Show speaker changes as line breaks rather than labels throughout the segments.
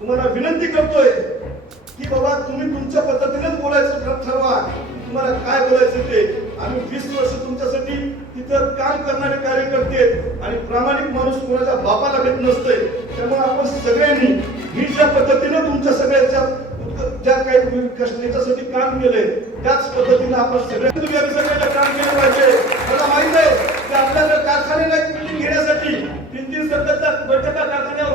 तुम्हाला विनंती करतोय की बाबा तुम्ही तुमच्या पद्धतीनेच बोलायचं ठरवा. तुम्हाला काय बोलायचं ते? आम्ही वीस वर्ष तुमच्यासाठी तिथं काम करणारे कार्यकर्ते आणि प्रामाणिक माणूस कोणाच्या बापाला भेट नसतंय. त्यामुळे आपण सगळ्यांनी ही ज्या पद्धतीने तुमच्या सगळ्याच्या ज्या काही तुम्ही काम केलंय त्याच पद्धतीने आपण सगळ्यांनी सगळ्यांना काम केलं पाहिजे. मला माहीत आहे की आपल्याला कारखाने नाही घेण्यासाठी. तीन तीन सतत बैठका कारखान्यावर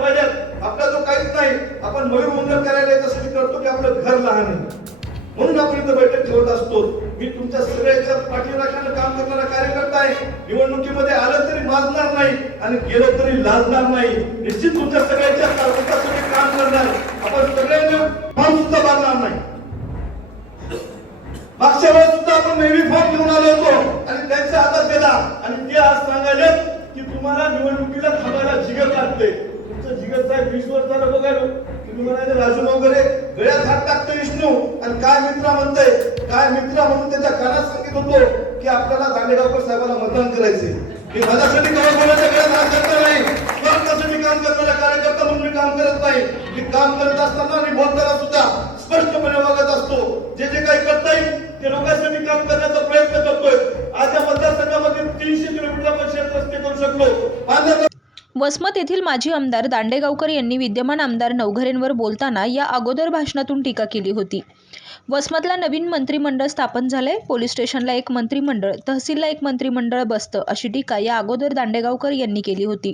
आपला जो काहीच नाही आपण मयूर करायला याच्यासाठी करतो की आपलं घर लहान आहे. म्हणून आपण इथं बैठक ठेवत असतो. मी तुमच्या सगळ्याच्या पाठीराखानं काम करणारा कार्यकर्ता आहे. निवडणुकीमध्ये आलं तरी माजणार नाही आणि गेलं तरी लाजणार नाही. निश्चित तुमच्या सगळ्याच्या तालुक्यासाठी काम करणार. आपण सगळ्यांना फॉर्म सुद्धा बांधणार नाही. मागच्या वेळेस सुद्धा आपण नेहमी फॉर्म घेऊन आलो होतो आणि त्यांचा आदर दिला. आणि ते आज सांगायला की तुम्हाला निवडणुकीला थांबायला जिगर लागते तुमचं जिगर साहेब वीस वर्ष झालं बघायलो. तुम्ही म्हणाले राजू वगैरे गळ्यात हात टाकतो विष्णू. आणि काय मित्र म्हणतोय? काय मित्र म्हणून त्याच्या कानात सांगित होतो की आपल्याला दांडेगावकर साहेबाला मतदान करायचे हे माझ्यासाठी काम कोणाच्या गळ्यात हात करतो नाही. स्वार्थासाठी काम करणारा कार्यकर्ता म्हणून मी काम करत नाही. मी काम करत असताना
वसमत येथील माजी आमदार दांडेगावकर यांनी विद्यमान आमदार नवघरेंवर बोलताना या अगोदर भाषणातून टीका केली होती. वसमतला नवीन मंत्रिमंडळ स्थापन झालंय. पोलीस स्टेशनला एक मंत्रिमंडळ तहसीलला एक मंत्रिमंडळ बसतं अशी टीका या अगोदर दांडेगावकर यांनी केली होती.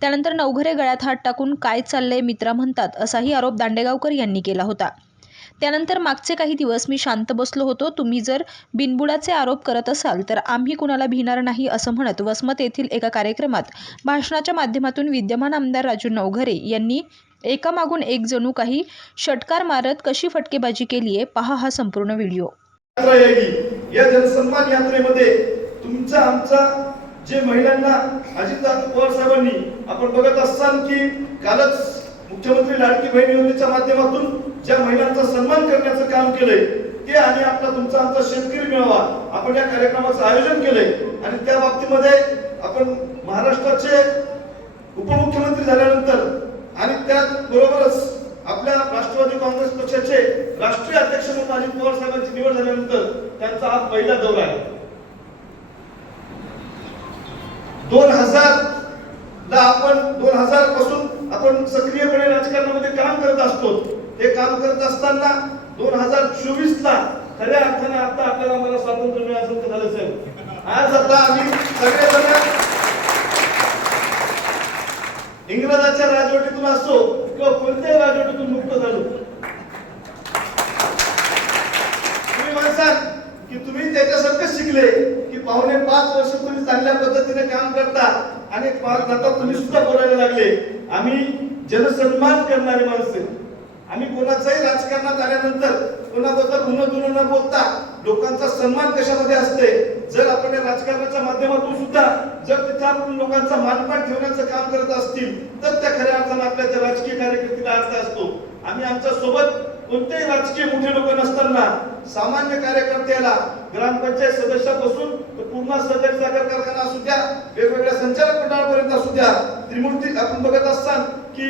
त्यानंतर नवघरे गळ्यात हात टाकून काय चाललंय मित्रा? म्हणतात असाही आरोप दांडेगावकर यांनी केला होता. त्यानंतर मागचे काही दिवस मी शांत बसलो होतो. तुम्ही जर बिनबुडाचे आरोप करत असाल तर आम्ही कुणाला भिणार नाही असं म्हणत वसमत येथील एका कार्यक्रमात भाषणाच्या माध्यमातून विद्यमान आमदार राजू नवघरे यांनी एकामागून एक जणू काही षटकार मारत कशी फटकेबाजी केली आहे पहा हा संपूर्ण व्हिडिओ.
या जनसन्मान यात्रेमध्ये तुमचा आमचा जे महिलांना अजितदादा पवार साहेबांनी आपण बघत असाल की कालच मुख्यमंत्री लाडकी बहीण योजनेच्या माध्यमातून ज्या महिलांचा सन्मान करण्याचं काम केलंय ते आणि आपला तुमचा आमचा शेतकरी मिळावा आपण या कार्यक्रमाचं आयोजन केलंय. आणि त्या बाबतीमध्ये आपण महाराष्ट्राचे उपमुख्यमंत्री झाल्यानंतर आणि त्याच बरोबरच आपल्या राष्ट्रवादी काँग्रेस पक्षाचे राष्ट्रीय अध्यक्ष म्हणून अजित पवार साहेबांची निवड झाल्यानंतर त्यांचा हा पहिला दौरा आहे. दोन हजार ला आपण दोन हजार आपण सक्रियपणे राजकारणामध्ये काम करत असतो. हे काम करत असताना दोन हजार चोवीस ला खऱ्या अर्थाने आता आपल्याला मला स्वातंत्र्य मिळायचं झालं साहेब आज आता आम्ही सगळेजण इंग्रजाच्या राजवटीतून असतो किंवा कोणत्याही राजवटीतून मुक्त झालो. तुम्ही म्हणसाल की तुम्ही त्याच्यासारखं शिकले की पाहुणे पाच वर्ष तुम्ही चांगल्या पद्धतीने काम करता. आणि पाच नंतर तुम्ही सुद्धा बोलायला लागले. आम्ही जनसन्मान करणारे माणसे. आम्ही कोणाचाही राजकारणात आल्यानंतर कोणाबद्दल उन्हा दुन न बोलता लोकांचा सन्मान कशामध्ये असते जर आपण या राजकारणाच्या माध्यमातून सुद्धा जर तिथे आपण लोकांचा मानपान ठेवण्याचं काम करत असतील तर त्या खऱ्या अर्थानं आपल्या त्या राजकीय कार्यकर्त्याला अर्थ असतो. आम्ही आमच्यासोबत कोणतेही राजकीय मोठे लोक नसताना सामान्य कार्यकर्त्याला ग्रामपंचायत सदस्यापासून तर पूर्ण सहकारी साखर कारखाना असू द्या वेगवेगळ्या संचालक मंडळापर्यंत असू द्या त्रिमूर्ती आपण बघत असताना की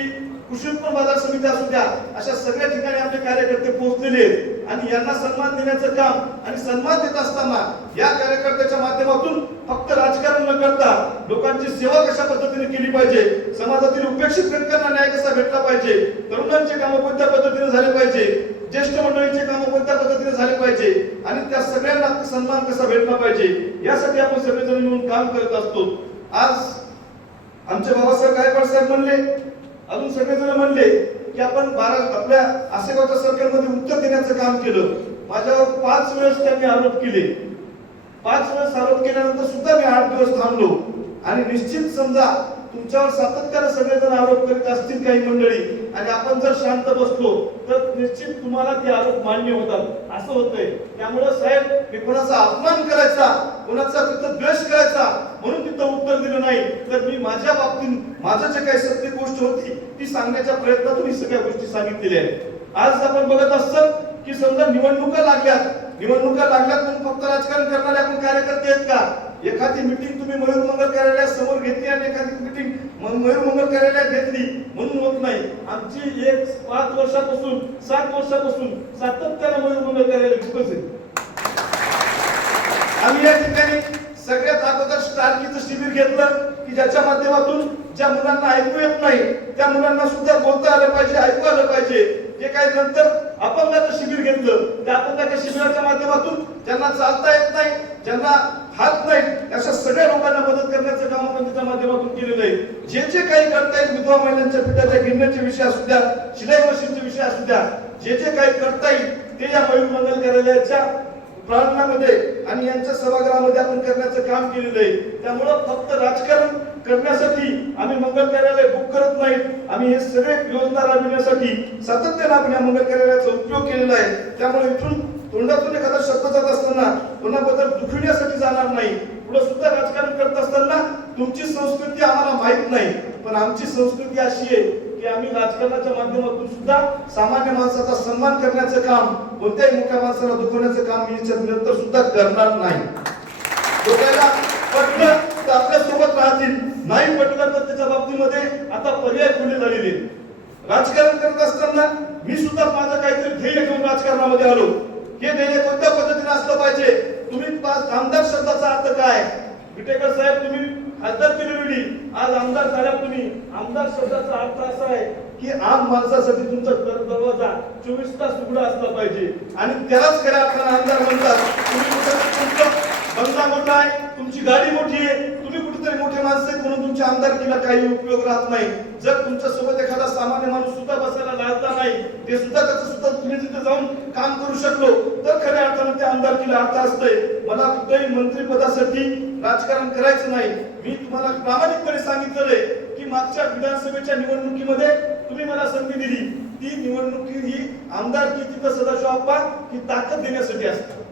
कृषी उत्पन्न बाजार समिती असू द्या अशा सगळ्या ठिकाणी आपले कार्यकर्ते पोहोचलेले आहेत. आणि यांना सन्मान देण्याचं काम आणि सन्मान देत असताना या कार्यकर्त्याच्या माध्यमातून फक्त राजकारण न करता लोकांची सेवा कशा पद्धतीने केली पाहिजे समाजातील उपेक्षित घटकांना न्याय कसा भेटला पाहिजे तरुणांचे कामं कोणत्या पद्धतीने झाले पाहिजे ज्येष्ठ मंडळींचे कामं कोणत्या पद्धतीने झाले पाहिजे आणि त्या सगळ्यांना सन्मान कसा भेटला पाहिजे यासाठी आपण सगळेजण मिळून काम करत असतो. आज आमचे बाबासाहेब गायकवाड साहेब म्हणले अजून सगळेजण म्हणले की आपण बारा आपल्या आसेगावच्या सरकारमध्ये उत्तर देण्याचं काम केलं. माझ्यावर पाच वेळेस त्यांनी आरोप केले. पाच वेळेस आरोप केल्यानंतर सुद्धा मी आठ दिवस थांबलो. आणि निश्चित समजा तुमच्यावर सातत्यानं सगळेजण आरोप करीत असतील काही मंडळी आणि आपण जर शांत बसलो तर निश्चित तुम्हाला ते आरोप मान्य होतात. असं होतंय. त्यामुळं साहेब मी कोणाचा अपमान करायचा कोणाचा तिथं द्वेष करायचा म्हणून तिथं उत्तर दिलं नाही. तर मी माझ्या बाबतीत माझं जे काही सत्य गोष्ट होती ती सांगण्याच्या प्रयत्नातून ही सगळ्या गोष्टी सांगितलेल्या आहेत. आज आपण बघत असतं की समजा निवडणुका लागल्यात. निवडणुका लागल्यात पण फक्त राजकारण करणारे आपण कार्यकर्ते आहेत का? एखादी मिटिंग तुम्ही मयूर मंगल कार्यालयात समोर घेतली आणि एखादी मिटिंग मयूर मंगल कार्यालयात घेतली म्हणून होत नाही. आमची एक पाच वर्षापासून सात वर्षापासून सातत्यानं मयूर मंगल कार्यालय खूपच आहे. आम्ही या ठिकाणी सगळ्यात अगोदर स्टार्कीचं शिबिर घेतलं. की ज्याच्या माध्यमातून ज्या मुलांना ऐकू येत नाही त्या मुलांना सुद्धा बोलता आलं पाहिजे ऐकू आलं पाहिजे. जे काही नंतर अपंगाचं शिबिर घेतलं त्या अपंगाच्या शिबिराच्या माध्यमातून ज्यांना चालता येत नाही ज्यांना हात नाही अशा सगळ्या लोकांना मदत करण्याचं काम आपण त्याच्या माध्यमातून केलेलं आहे. जे जे काही करता येईल विधवा महिलांच्या पिठाच्या गिरण्याचे विषय असू द्या शिलाई मशीनचे विषय असू द्या जे जे काही करता येईल ते या मयूर मंगल कार्यालयाच्या प्रार्थनामध्ये आणि यांच्या सभागृहामध्ये आपण करण्याचं काम केलेलं आहे. त्यामुळं फक्त राजकारण करण्यासाठी आम्ही मंगल कार्यालय बुक करत नाही आम्ही हे सगळे योजना राबविण्यासाठी सातत्याने आपण या मंगल कार्यालयाचा उपयोग केलेला आहे. त्यामुळे इथून तोंडातून एखादा शब्द जात असताना कोणाबद्दल दुखविण्यासाठी जाणार नाही. पुढे सुद्धा राजकारण करत असताना तुमची संस्कृती आम्हाला माहीत नाही. पण आमची संस्कृती अशी आहे की आम्ही राजकारणाच्या माध्यमातून सुद्धा सामान्य माणसाचा सन्मान करण्याचं काम कोणत्याही मोठ्या माणसाला दुखवण्याचं काम मी सुद्धा करणार नाही. लोकांना पटलं तर आपल्यासोबत राहतील नाही पटलं तर त्याच्या बाबतीमध्ये आता पर्याय खुले झालेले राजकारण करत असताना मी सुद्धा माझं काहीतरी ध्येय घेऊन राजकारणामध्ये आलो. हे ध्येय कोणत्या पद्धतीने असलं पाहिजे? तुम्ही आमदार शब्दाचा अर्थ काय? विटेकर साहेब तुम्ही खासदार केली आज आमदार झाल्या तुम्ही. आमदार शब्दाचा अर्थ असा आहे की आम माणसासाठी तुमचा दरवाजा चोवीस तास उघडा असला पाहिजे. आणि त्यालाच खऱ्या अर्थानं आमदार म्हणतात. तुम्ही बंगला मोठा आहे तुमची गाडी मोठी आहे तुम्ही कुठेतरी मोठे माणसं आहेत म्हणून तुमच्या आमदारकीला काही उपयोग राहत नाही. जर तुमच्यासोबत एखादा सामान्य माणूस सुद्धा बसायला लाजला नाही ते सुद्धा त्याचं सुद्धा तुम्ही तिथे जाऊन काम करू शकलो तर खऱ्या अर्थानं त्या आमदारकीला अर्थ असतंय. मला कुठेही मंत्रिपदासाठी राजकारण करायचं नाही. मी तुम्हाला प्रामाणिकपणे सांगितलेलं आहे की मागच्या विधानसभेच्या निवडणुकीमध्ये तुम्ही मला संधी दिली. ती निवडणुकी ही आमदार की तिथं सदाशिव ही ताकद देण्यासाठी असते.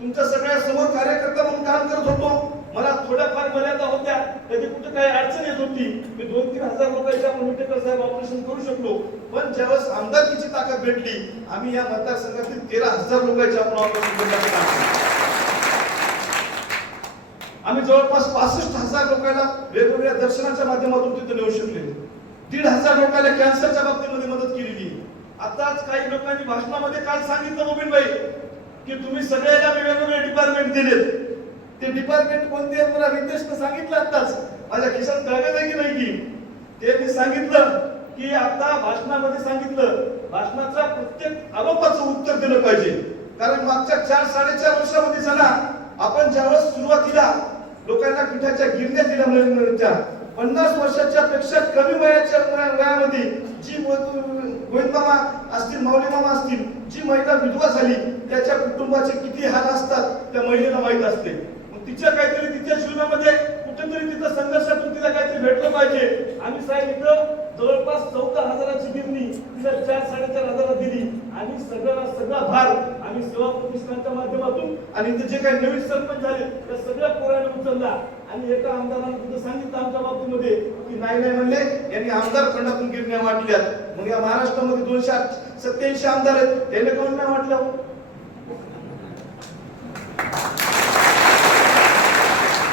तुमच्या सगळ्या समोर कार्यकर्ता म्हणून काम करत होतो. मला थोड्याफार मर्यादा होत्या. कधी कुठे काही अडचण येत होती. मी दोन तीन हजार लोकांच्या विटेकर साहेब ऑपरेशन करू शकलो. पण ज्यावेळेस आमदारकीची ताकद भेटली आम्ही या मतदारसंघातील तेरा हजार लोकांचे आपण ऑपरेशन करण्याचं काम केलं. आम्ही जवळपास पासष्ट हजार लोकांना वेगवेगळ्या दर्शनाच्या माध्यमातून तिथे नेऊ शकले. दीड हजार लोकांना कॅन्सरच्या बाबतीमध्ये मदत केलेली. आताच काही लोकांनी भाषणामध्ये काल सांगितलं मोबिन भाई की तुम्ही सगळ्याला मी वेगवेगळे डिपार्टमेंट दिलेत. ते डिपार्टमेंट कोणते मला रितेशनं सांगितलं आताच माझ्या खिशात कागद आहे की नाही की? ते मी सांगितलं की आता भाषणामध्ये सांगितलं. भाषणाचा प्रत्येक आरोपाचं उत्तर दिलं पाहिजे. कारण मागच्या चार साडेचार वर्षामध्ये झाला आपण ज्यावेळेस सुरुवातीला लोकांना पिठाच्या गिरण्या दिल्या मिळून पन्नास वर्षाच्या पेक्षा कमी वयाच्या वयामध्ये जी गोविंद मामा असतील माऊली मामा असतील जी महिला विधवा झाली त्याच्या कुटुंबाचे किती हाल असतात त्या महिलेला माहीत असते. तिच्या काहीतरी तिच्या जीवनामध्ये कुठेतरी तिथं संघर्षातून तिला काहीतरी भेटलं पाहिजे. आम्ही साहेब इथं जवळपास चौदा हजाराची गिरणी तिला चार साडेचार हजारात दिली. आणि सगळा सगळा भार आम्ही सेवा प्रतिष्ठानच्या माध्यमातून आणि इथे जे काही नवीन सरपंच झाले त्या सगळ्या पोराने उचलला. आणि एका आमदाराने तिथं सांगितलं आमच्या बाबतीमध्ये की नाही नाही म्हणले यांनी आमदार फंडातून गिरण्या वाटल्यात. मग या महाराष्ट्रामध्ये दोनशे सत्याऐंशी आमदार आहेत त्यांनी कोण नाही वाटल्या हो?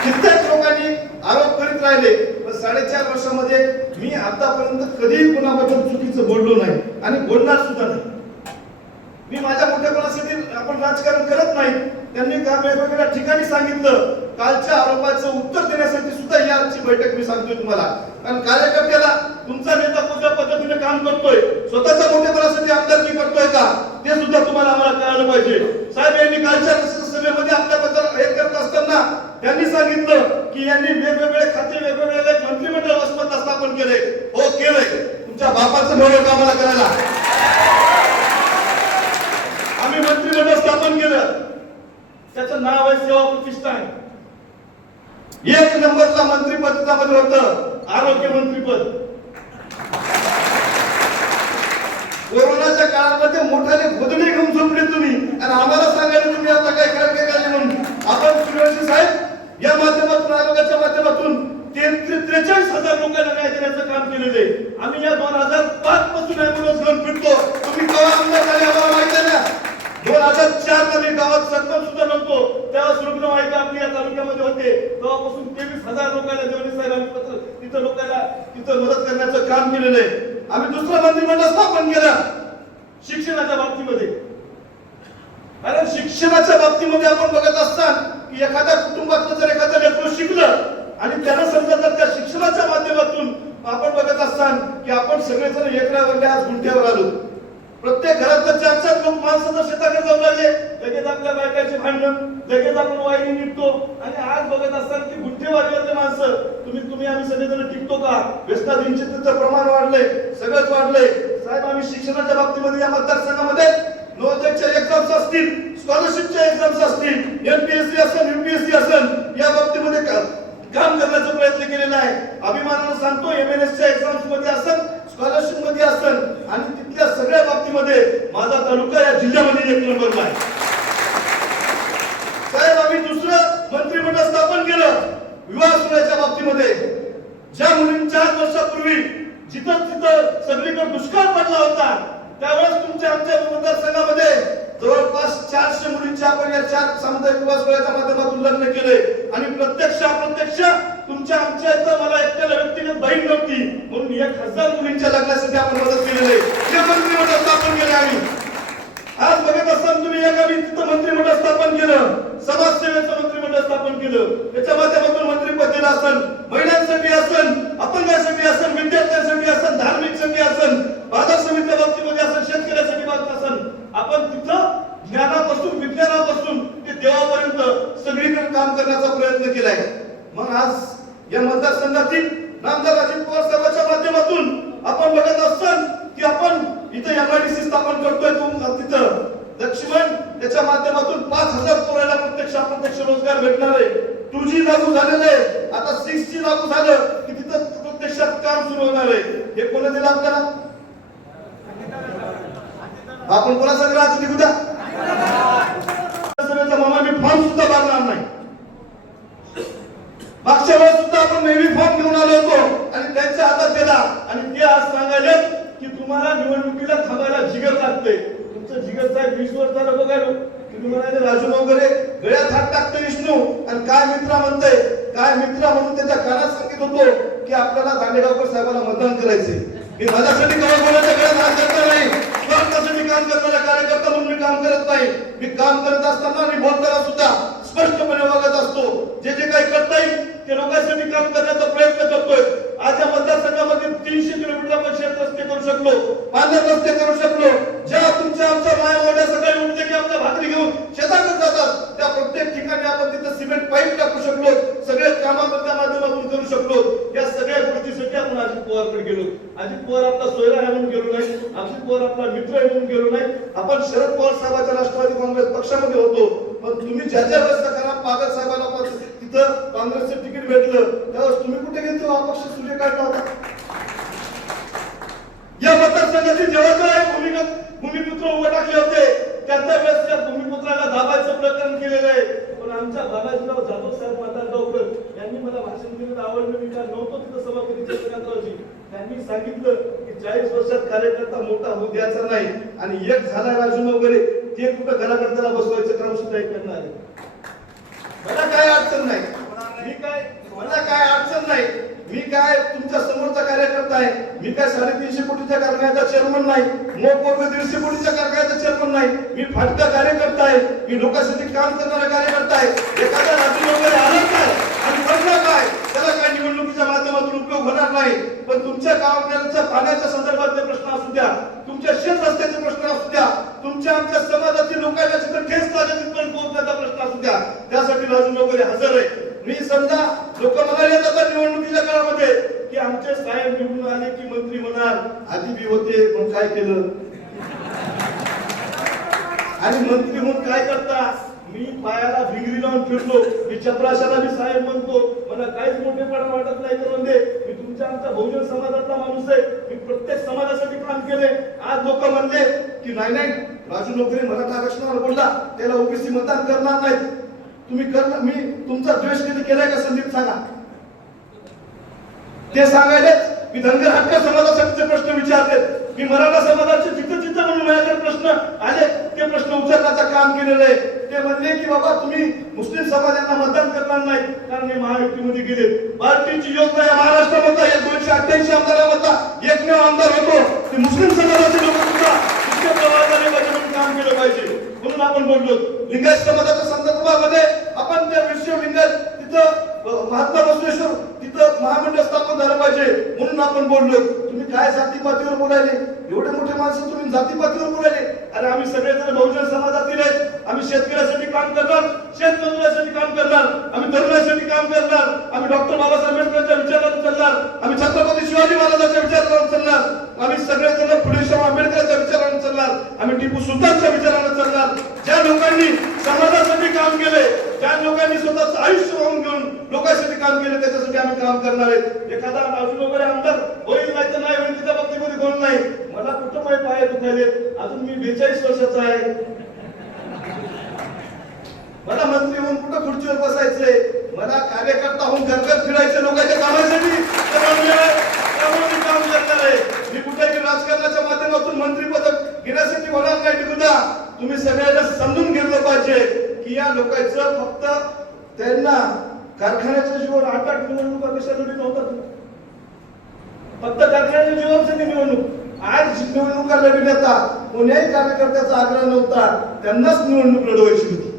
कित्येक लोकांनी आरोप करीत राहिले. पण साडेचार वर्षामध्ये मी आतापर्यंत कधीही कोणाबद्दल चुकीचं बोललो नाही आणि बोलणार सुद्धा नाही. मी माझ्या मोठेपणासाठी आपण राजकारण करत नाही. त्यांनी काल वेगवेगळ्या ठिकाणी सांगितलं. कालच्या आरोपाचं उत्तर देण्यासाठी सुद्धा ही आजची बैठक मी सांगतोय तुम्हाला. कारण कार्यकर्त्याला तुमचा नेता कुठल्या पद्धतीने काम करतोय? स्वतःच्या मोठेपणासाठी आमदारकी करतोय का? ते सुद्धा तुम्हाला आम्हाला कळायला पाहिजे. साहेब यांनी कालच्या सभेमध्ये आपल्याबद्दल एक असताना त्यांनी सांगितलं की यांनी वेगवेगळे खाते वेगवेगळे मंत्रिमंडळ वसमत स्थापन केले. हो केलंय. तुमच्या बापाचं निवडणूक कामाला करायला आम्ही मंत्रिमंडळ स्थापन केलं. त्याचं नाव आहे सेवा प्रतिष्ठान. एक नंबरचा मंत्रीपद त्यामध्ये होतं आरोग्य मंत्रीपद. कोरोनाच्या काळामध्ये मोठ्याने घोदणी घेऊन झोपले तुम्ही. आणि आम्हाला सांगायला तुम्ही आता काय काय काय म्हणून? आपण सूर्यवंशी साहेब या माध्यमातून आयोगाच्या माध्यमातून तेहतीस त्रेचाळीस हजार लोकांना न्याय देण्याचं काम केलेलं आहे. आम्ही या दोन हजार पाच पासून ऍम्ब्युलन्स घेऊन फिरतो. तुम्ही केव्हा आमदार झाले आम्हाला माहिती आहे ना? दोन हजार चार ला मी गावात सरपंच सुद्धा नव्हतो. त्यावेळेस रुग्णवाहिका आपली या तालुक्यामध्ये होते. तेव्हापासून तेवीस हजार लोकांना देवणी आम्ही पत्र तिथं लोकांना तिथं मदत करण्याचं काम केलेलं आहे. आम्ही दुसरं मंत्रिमंडळ स्थापन केलं शिक्षणाच्या बाबतीमध्ये. कारण शिक्षणाच्या बाबतीमध्ये आपण बघत असताना की एखाद्या कुटुंबातलं जर एखादं लेकरू शिकलं आणि त्याला समजा जर त्या शिक्षणाच्या माध्यमातून आपण बघत असताना की आपण सगळेजण एकरावरले आज गुंठ्यावर आलो. प्रत्येक घरातलं चार चार लोक माणसं जर शेताकडे जाऊ लागले. लगेच आपल्या बायकाचे भांडण लगेच आपण वायरी निघतो. आणि आज बघत असताना की गुंठेवारीवरले माणसं तुम्ही तुम्ही आम्ही सगळेजण टिकतो का? व्यसनाधीनचितेचं प्रमाण वाढलंय सगळंच वाढलंय. साहेब आम्ही शिक्षणाच्या बाबतीमध्ये या मतदारसंघामध्ये नोदच्या एक्झाम्स असतील स्कॉलरशिपच्या एक्झाम्स असतील एमपीएससी असेल युपीएससी असेल या बाबतीमध्ये काम करण्याचा प्रयत्न केलेला आहे. अभिमानानं सांगतो एमएनएसच्या एक्झाम्समध्ये असेल स्कॉलरशिपमध्ये असेल आणि तिथल्या सगळ्या बाबतीमध्ये माझा तालुका या जिल्ह्यामध्ये एक नंबरला आहे साहेब आम्ही दुसरं मंत्रिमंडळ स्थापन केलं विवाह सोहळ्याच्या बाबतीमध्ये. ज्या मुलीं चार वर्षापूर्वी जिथं तिथं सगळीकडे दुष्काळ पडला होता त्यावेळेस तुमच्या आमच्या मतदारसंघामध्ये जवळपास चारशे मुलींचे आपण या चार सामुदायिक विकास सोहळ्याच्या माध्यमातून लग्न केले. आणि प्रत्यक्ष अप्रत्यक्ष तुमच्या आमच्या इथं मला एकट्याला व्यक्तिगत बहीण नव्हती. म्हणून एक हजार मुलींच्या लग्नासाठी आपण मदत केलेली आहे. मंत्रिमंडळ स्थापन केले आम्ही. आज बघत असताना तुम्ही एका तिथं मंत्रिमंडळ स्थापन केलं. समाजसेवेचं मंत्रिमंडळ स्थापन केलं. त्याच्या माध्यमातून मंत्रिपद दिलं असन महिलांसाठी असन अपंगासाठी असन विद्यार्थ्यांसाठी असन धार्मिक असन बाजार समितीच्या बाबतीमध्ये असन शेतकऱ्यासाठी बाबत असन आपण तिथं ज्ञानापासून विज्ञानापासून ते देवापर्यंत सगळीकडे काम करण्याचा प्रयत्न केलाय मग आज या मतदारसंघातील नामदार अजित पवार साहेबांच्या माध्यमातून आपण बघत असताना की आपण इथं एमआयडीसी स्थापन करतोय तुम तिथं लक्ष्मण त्याच्या माध्यमातून पाच हजार पोराला प्रत्यक्ष अप्रत्यक्ष रोजगार भेटणार आहे टू जी लागू झालेलं आहे आता सिक्स जी लागू झालं की तिथं प्रत्यक्षात काम सुरू होणार आहे हे कोणी दिलं आपल्याला आपण कोणाचा ग्राहक निघू द्या सभेचा मामा मी फॉर्म सुद्धा भरणार नाही मागच्या सुद्धा आपण नेहमी फॉर्म घेऊन आलो होतो. आणि त्यांच्या हातात दिला आणि ते आज सांगायले की तुम्हाला निवडणुकीला थांबायला जिगर लागते तुमचं जिगर साहेब वीस वर्ष झालं बघा रो. तुम्ही म्हणाले राजू वगैरे गळ्यात हात टाकतो विष्णू. आणि काय मित्र म्हणते काय मित्र म्हणून त्याच्या कानात सांगित होतो की आपल्याला दांडेगावकर साहेबांना मतदान करायचे मी माझ्यासाठी कवा कोणाच्या गळ्यात हात करणार नाही. स्वार्थासाठी काम करणारा कार्यकर्ता म्हणून मी काम करत नाही. मी काम करत असताना आणि बोलताना सुद्धा. स्पष्टपणे वागत असतो. जे जे काही करता येईल ते लोकांसाठी काम करण्याचा प्रयत्न करतोय. आज या मतदारसंघामध्ये तीनशे किलोमीटर आपण शेत रस्ते करू शकलो पाण्यात रस्ते करू शकलो. ज्या तुमच्या आमच्या माया मोठ्या सकाळी उठते की आमच्या भाकरी घेऊन शेताकडे जातात त्या प्रत्येक ठिकाणी आपण तिथं सिमेंट पाईप टाकू शकलो सगळे काम माध्यमातून करू शकलो. या सगळ्या गोष्टीसाठी आपण अजित पवारकडे गेलो. अजित पवार आपला सोयरा आहे म्हणून गेलो नाही. अजित पवार आपला मित्र आहे म्हणून गेलो नाही. आपण शरद पवार साहेबांच्या राष्ट्रवादी काँग्रेस पक्षामध्ये होतो. पण तुम्ही ज्या ज्या वेळेस करा पागल साहेबाला तिथं काँग्रेसचं तिकीट भेटलं त्यावेळेस तुम्ही कुठे गेले हो? अपक्ष सूर्य काढला होता. या मतदारसंघाची जेव्हा जेव्हा भूमिगत भूमिपुत्र उभे टाकले होते त्या वेळेस त्या भूमिपुत्राला दाबायचं प्रकरण केलेलं आहे. पण आमच्या बाबाजीराव जाधव साहेब मतदारगावकर यांनी मला भाषण दिलं आवडलं मी काय नव्हतो तिथं सभापती चंद्रकांतरावजी. त्यांनी सांगितलं चाळीस वर्षात कार्यकर्ता मोठा होऊ द्यायचा नाही. आणि एक झाला राजू वगैरे ते कुठं घराकडे बसवायचं काम सुद्धा एक करणार मला काय अडचण नाही. मी काय मला काय अडचण नाही. मी काय तुमच्या समोरचा कार्यकर्ता आहे. मी काय साडेतीनशे कोटीच्या कारखान्याचा चेअरमन नाही. मो दीडशे कोटीच्या कारखान्याचा चेअरमन नाही. मी फाटका कार्यकर्ता आहे. मी लोकांसाठी काम करणारा कार्यकर्ता आहे. एखादा रात्री वगैरे काय आणि म्हणलं काय त्याला काय निवडणुकीच्या माध्यमातून उपयोग होणार नाही. पण तुमच्या गावातल्या पाण्याच्या संदर्भातले प्रश्न असू द्या तुमच्या शेत रस्त्याचे प्रश्न असू द्या तुमच्या आमच्या समाजातील लोकांना जिथं ठेस लागेल तिथपर्यंत पोहोचण्याचा प्रश्न असू द्या त्यासाठी राजू वगैरे हजर आहे. मी समजा लोक म्हणाले जातात निवडणुकीच्या काळामध्ये की आमचे साहेब निवडून आले की मंत्री म्हणाल आधी बी होते पण काय केलं? आणि मंत्री म्हणून काय करता? मी पायाला भिंगरी लावून फिरलो. मी चपराशाला मी साहेब म्हणतो मला काहीच मोठेपणा वाटत नाही तर म्हणजे मी तुमच्या आमच्या बहुजन समाजातला माणूस आहे. मी प्रत्येक समाजासाठी काम केले आज लोक म्हणले की नाही नाही राजू नोकरी मराठा आरक्षणावर बोलला त्याला ओबीसी मतदान करणार नाही तुम्ही करणार मी तुमचा द्वेष कधी केलाय का संदीप सांगा. ते सांगायलेच मी धनगर हक्क समाजासाठीचे प्रश्न विचारले मी मराठा समाजाचे जिथं जिथं म्हणून माझ्याकडे प्रश्न आले. ते प्रश्न उचलण्याचं काम केलेलं आहे. ते म्हणले की बाबा तुम्ही मुस्लिम समाजांना मतदान करणार नाही कारण मी महायुतीमध्ये गेले. पार्टीची योजना या महाराष्ट्रामध्ये एक दोनशे अठ्ठ्याऐंशी आमदारामध्ये एकमेव आमदार होतो. ते मुस्लिम समाजाचे लोक सुद्धा इतक्या प्रभावाने म्हणून काम केलं पाहिजे. म्हणून आपण बोललो लिंगायत समाजाच्या संदर्भामध्ये आपण त्या विश्व लिंगायत तिथं महात्मा बसवेश्वर तिथं महामंडळ स्थापन झालं पाहिजे म्हणून आपण बोललो तुम्ही काय जातीपातीवर बोलायले? एवढे मोठे माणसं तुम्ही जातीपातीवर बोलायले? अरे आम्ही सगळेजण बहुजन समाजातील आहेत. आम्ही शेतकऱ्यासाठी काम करणार शेतमजुरासाठी काम करणार आम्ही तरुणासाठी काम करणार आम्ही डॉक्टर बाबासाहेब आंबेडकरांच्या विचारात चालणार आम्ही छत्रपती शिवाजी महाराजांच्या विचारावर चालणार आम्ही सगळेजण पुढे शाहू आंबेडकरांच्या विचारानं चालणार आम्ही टिपू सुलतानच्या विचारानं चालणार. ज्या लोकांनी ज्या लोकांनी स्वतःच आयुष्य वाहून घेऊन लोकांसाठी काम केले त्याच्यासाठी आम्ही काम करणार आहे. एखादा अजून वगैरे आमदार होईल नाही तर नाही होईल तिथं बाबतीमध्ये कोण नाही. मला कुठं पाय पाय दुखायले? अजून मी बेचाळीस वर्षाचा आहे. मला मंत्री होऊन कुठं खुर्चीवर बसायचंय? मला कार्यकर्ता होऊन घर घर फिरायचं लोकांच्या कामासाठी. त्यामुळे मी काम करणार आहे. मी कुठेही राजकारणाच्या माध्यमातून मंत्री पदक घेण्यासाठी होणार नाही टिकूदा तुम्ही सगळ्यांना समजून घेतलं पाहिजे. की या लोकांचं फक्त त्यांना कारखान्याच्या जीवन आठ आठ निवडणुका कशासाठी नव्हतात फक्त कारखान्याच्या जीवनासाठी निवडणूक आज निवडणुका लढविण्याचा कोण्याही कार्यकर्त्याचा आग्रह नव्हता. त्यांनाच निवडणूक लढवायची होती.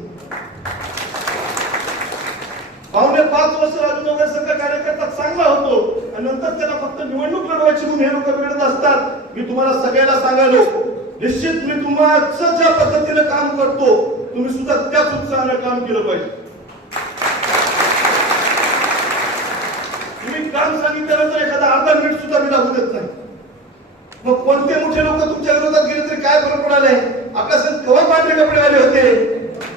पावणे पाच वर्ष राजू संघ कार्यकर्ता चांगला होतो आणि नंतर त्याला फक्त निवडणूक लढवायची म्हणून हे लोक मिळत असतात. मी तुम्हाला सगळ्याला सांगायलो निश्चित मी तुम्हाला ज्या पद्धतीने काम करतो तुम्ही सुद्धा त्याच उत्साहाने काम केलं पाहिजे. तुम्ही काम सांगितल्यानंतर एखादा अर्धा मिनिट सुद्धा मी लागू देत नाही. मग कोणते मोठे लोक तुमच्या विरोधात गेले तरी काय फरक पडायला आपल्या संग केव्हा पांढरे कपडे आले होते?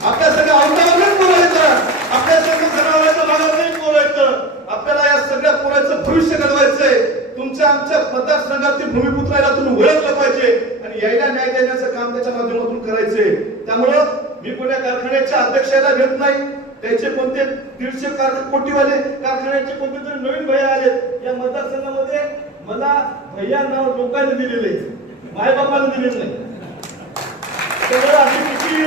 आपल्या संग अवतारावरच बोलायचं. आपल्या संग जनावरांच्या नाही बोलायचं. आपल्याला या सगळ्या पोराचं भविष्य घडवायचंय. तुमच्या आमच्या मतदारसंघातील भूमिपुत्राला तुम्ही ओळखलं पाहिजे आणि यायला न्याय देण्याचं काम त्याच्या माध्यमातून करायचंय त्यामुळं मी कोण्या कारखान्याच्या अध्यक्षाला घेत नाही. त्याचे कोणते दीडशे कार कोटीवाले कारखान्याचे कोणते तरी नवीन भैया आले या मतदारसंघामध्ये मला भैया नाव लोकांनी दिलेले मायबापाला दिलेलं नाही. किती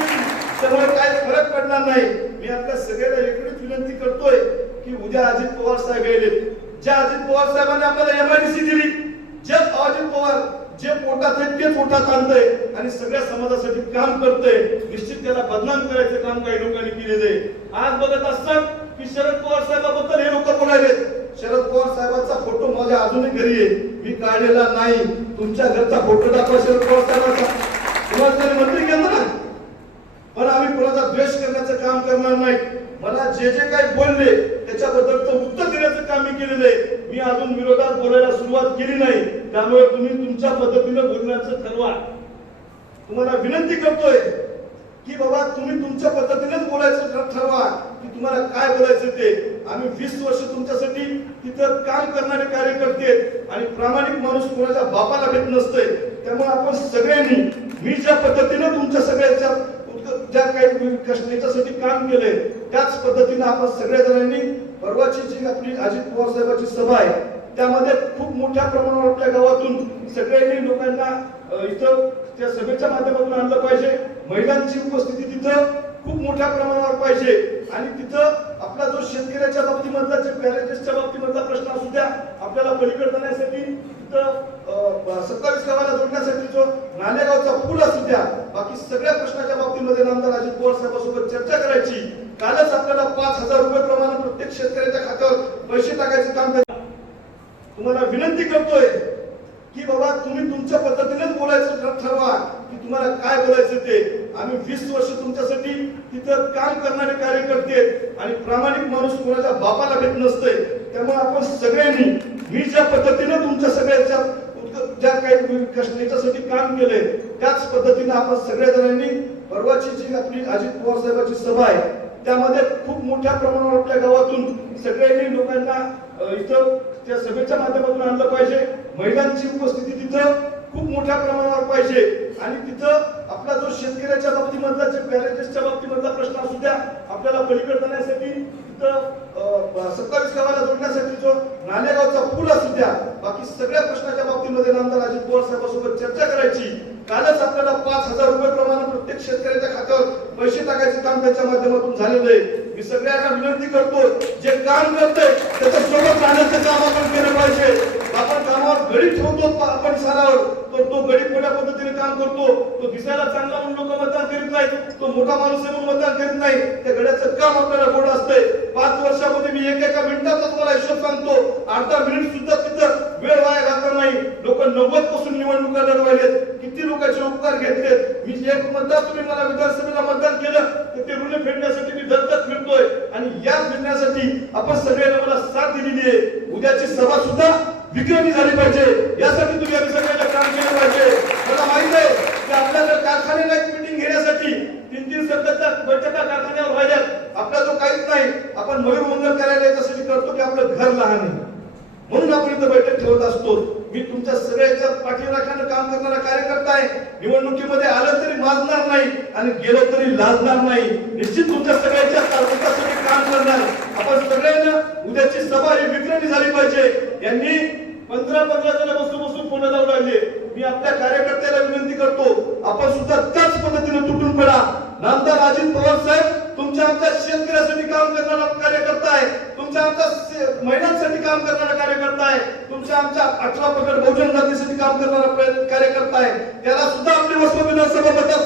काय फरक पडणार नाही. मी आपल्या सगळ्यांना एवढीच विनंती करतोय की उद्या अजित पवार साहेब यायले ज्या अजित पवार साहेबांनी आपल्याला एमआयडीसी दिली ज्या अजित पवार जे पोटात आहे ते पोटात आणतंय आणि सगळ्या समाजासाठी काम करतंय. निश्चित त्याला बदनाम करायचं काम काही लोकांनी केलेलं आहे. आज बघत असतात की शरद पवार साहेबाबद्दल हे लोक बोलायले शरद पवार साहेबांचा फोटो माझ्या अजूनही घरी आहे. मी काढलेला नाही. तुमच्या घरचा फोटो दाखवा शरद पवार साहेबांचा तुम्हाला त्याने मंत्री केलं ना पण आम्ही कोणाचा द्वेष करण्याचं काम करणार नाही मला जे जे काही बोलले त्याच्याबद्दलचं उत्तर देण्याचं काम मी केलेलं आहे मी अजून विरोधात बोलायला सुरुवात केली नाही त्यामुळे तुम्ही तुमच्या पद्धतीनं बोलण्याचं ठरवा तुम्हाला विनंती करतोय की बाबा तुम्ही तुमच्या पद्धतीनेच बोलायचं ठर- ठरवा की तुम्हाला काय बोलायचं ते. आम्ही वीस वर्ष तुमच्यासाठी तिथं काम करणारे कार्यकर्ते आणि प्रामाणिक माणूस कोणाच्या बापाला भेट नसतोय. त्यामुळे आपण सगळ्यांनी मी ज्या पद्धतीनं तुमच्या सगळ्याच्या उत्क- ज्या काही याच्यासाठी काम केलंय त्याच पद्धतीनं आपण सगळ्या जणांनी परवाची जी आपली अजित पवार साहेबांची सभा आहे त्यामध्ये खूप मोठ्या प्रमाणावर आपल्या गावातून सगळ्यांनी लोकांना इथं त्या सभेच्या माध्यमातून आणलं पाहिजे. महिलांची उपस्थिती तिथं खूप मोठ्या प्रमाणावर पाहिजे. आणि तिथं आपला जो शेतकऱ्याच्या बाबतीमधला जे पॅरेजेसच्या बाबतीमधला प्रश्न असू द्या आपल्याला पलीकडे जाण्यासाठी तिथं सत्तावीस गावाला जोडण्यासाठी जो नालेगावचा पूल असू द्या बाकी सगळ्या प्रश्नाच्या बाबतीमध्ये नामदार अजित पवार साहेबांसोबत चर्चा करायची. कालच आपल्याला पाच हजार रुपये प्रमाणे प्रत्येक शेतकऱ्याच्या खात्यावर पैसे टाकायचं काम करायचं. तुम्हाला विनंती करतोय की बाबा तुम्ही तुमच्या पद्धतीनेच बोलायचं ठरवा की तुम्हाला काय बोलायचं ते. आम्ही वीस वर्ष तुमच्यासाठी तिथं काम करणारे कार्यकर्ते आणि प्रामाणिक माणूस कोणाच्या बापाला भेट नसतंय. त्यामुळे आपण सगळ्यांनी मी ज्या पद्धतीनं तुमच्या सगळ्याच्या ज्या काही याच्यासाठी काम केलंय त्याच पद्धतीने आपण सगळ्या जणांनी परवाची जी आपली अजित पवार साहेबांची सभा आहे त्यामध्ये खूप मोठ्या प्रमाणावर आपल्या गावातून सगळ्यांनी लोकांना इथं त्या सभेच्या माध्यमातून आणलं पाहिजे. महिलांची उपस्थिती तिथं खूप मोठ्या प्रमाणावर पाहिजे. आणि तिथं आपला जो शेतकऱ्याच्या बाबतीमधला जे पॅरेजेसच्या बाबतीमधला प्रश्न असू द्या आपल्याला पलीकडे जाण्यासाठी तिथं सत्तावीस गावाला जोडण्यासाठी जो नालेगावचा पूल असू द्या बाकी सगळ्या प्रश्नाच्या बाबतीमध्ये नामदार अजित पवार साहेबांसोबत चर्चा करायची. कालच आपल्याला पाच हजार रुपये प्रमाणे प्रत्येक शेतकऱ्याच्या खात्यावर पैसे टाकायचं काम त्याच्या माध्यमातून झालेलं आहे. मी सगळ्यांना विनंती करतो जे काम करतंय त्याचं सोबत काम आपण केलं पाहिजे. आपण कामावर गडी ठेवतो आपण सारावर तर तो गडी मोठ्या पद्धतीने काम करतो. तो दिसायला चांगला म्हणून लोक मतदान करीत नाही तो मोठा माणूस आहे म्हणून मतदान करीत नाही. त्या गड्याचं काम आपल्याला गोड असतंय. पाच वर्षामध्ये मी एक एका मिनिटाचा तुम्हाला हिशोब सांगतो. अर्धा मिनिट सुद्धा तिथं वेळ वाया घातला नाही. लोक नव्वदपासून निवडणुका लढवायलेत. किती लोकांचे उपकार घेतलेत? मी एक मतदार तुम्ही मला विधानसभेला मतदान केलं तर ते ऋण फेडण्यासाठी मी दत्तक फिरतोय आणि या फिरण्यासाठी आपण सगळ्यांना मला साथ दिलेली आहे. उद्याची सभा सुद्धा विक्रमी झाली पाहिजे. यासाठी तुम्ही आम्ही सगळ्यांना काम केलं पाहिजे. मला माहीत आहे की आपल्याला कारखान्याला एक मिटिंग घेण्यासाठी तीन तीन सततच्या बैठका कारखान्यावर व्हायच्यात आपला जो काहीच नाही आपण मयूर मंगल करायला याच्यासाठी करतो की आपलं घर लहान आहे. म्हणून आपण इथं बैठक ठेवत असतो. मी तुमच्या सगळ्याच्या पाठीराखानं काम करणारा कार्यकर्ता आहे. निवडणुकीमध्ये आलं तरी माजणार नाही आणि गेलं तरी लाजणार नाही. निश्चित तुमच्या सगळ्याच्या तालुक्यासाठी काम करणार आपण सगळ्यांना उद्याची सभा ही विक्रमी झाली पाहिजे यांनी पंधरा पंधरा जण बसून बसून फोन लावून लागले मी आपल्या कार्यकर्त्याला विनंती करतो आपण सुद्धा त्याच पद्धतीने तुटून पडा. नामदार अजित पवार साहेब तुमच्या आमच्या शेतकऱ्यासाठी काम करणारा कार्यकर्ता आहे. तुमच्या आमच्या महिलांसाठी काम करणारा कार्यकर्ता आहे. तुमच्या आमच्या अठरा पकड बहुजन जातीसाठी काम करणारा कार्यकर्ता आहे. त्याला सुद्धा आपली वस्तू विधानसभा मतदारसंघाची